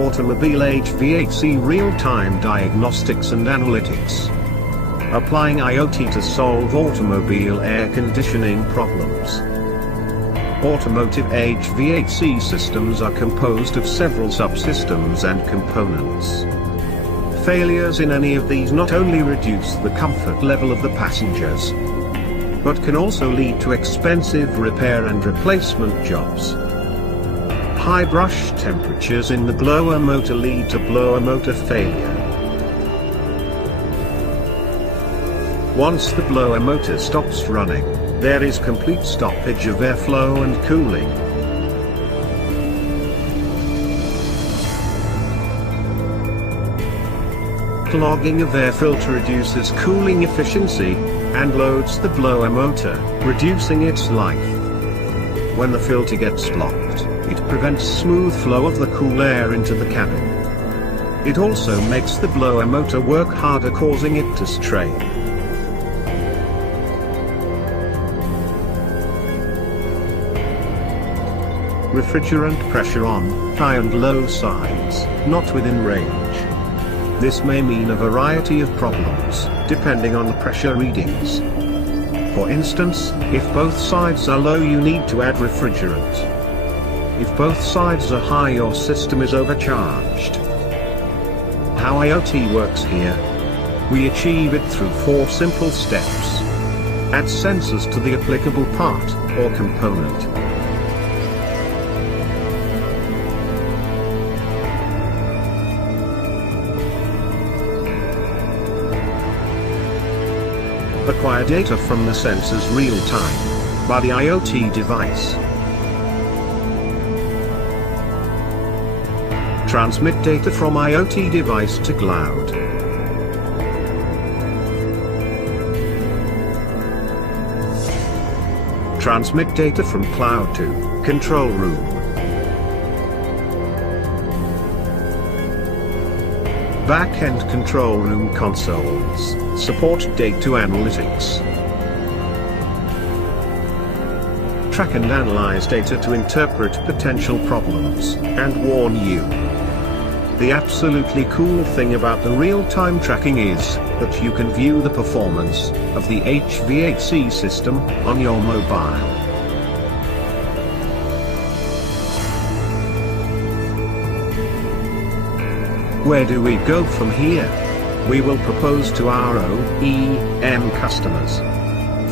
Automobile HVAC real-time diagnostics and analytics. Applying IoT to solve automobile air conditioning problems. Automotive HVAC systems are composed of several subsystems and components. Failures in any of these not only reduce the comfort level of the passengers, but can also lead to expensive repair and replacement jobs. High brush temperatures in the blower motor lead to blower motor failure. Once the blower motor stops running, there is complete stoppage of airflow and cooling. Clogging of air filter reduces cooling efficiency, and loads the blower motor, reducing its life. When the filter gets blocked, it prevents smooth flow of the cool air into the cabin. It also makes the blower motor work harder, causing it to strain. Refrigerant pressure on high and low sides, not within range. This may mean a variety of problems, depending on the pressure readings. For instance, if both sides are low, you need to add refrigerant. If both sides are high, your system is overcharged. How IoT works here? We achieve it through 4 simple steps. Add sensors to the applicable part, or component. Acquire data from the sensors real-time, by the IoT device. Transmit data from IoT device to cloud. Transmit data from cloud to control room. Back-end control room consoles support data analytics. Track and analyze data to interpret potential problems and warn you. The absolutely cool thing about the real-time tracking is that you can view the performance of the HVAC system on your mobile. Where do we go from here? We will propose to our OEM customers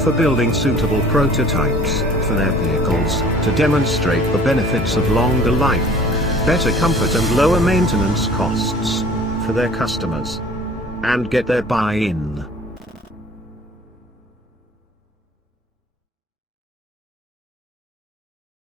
for building suitable prototypes for their vehicles to demonstrate the benefits of longer life, better comfort and lower maintenance costs for their customers, and get their buy-in.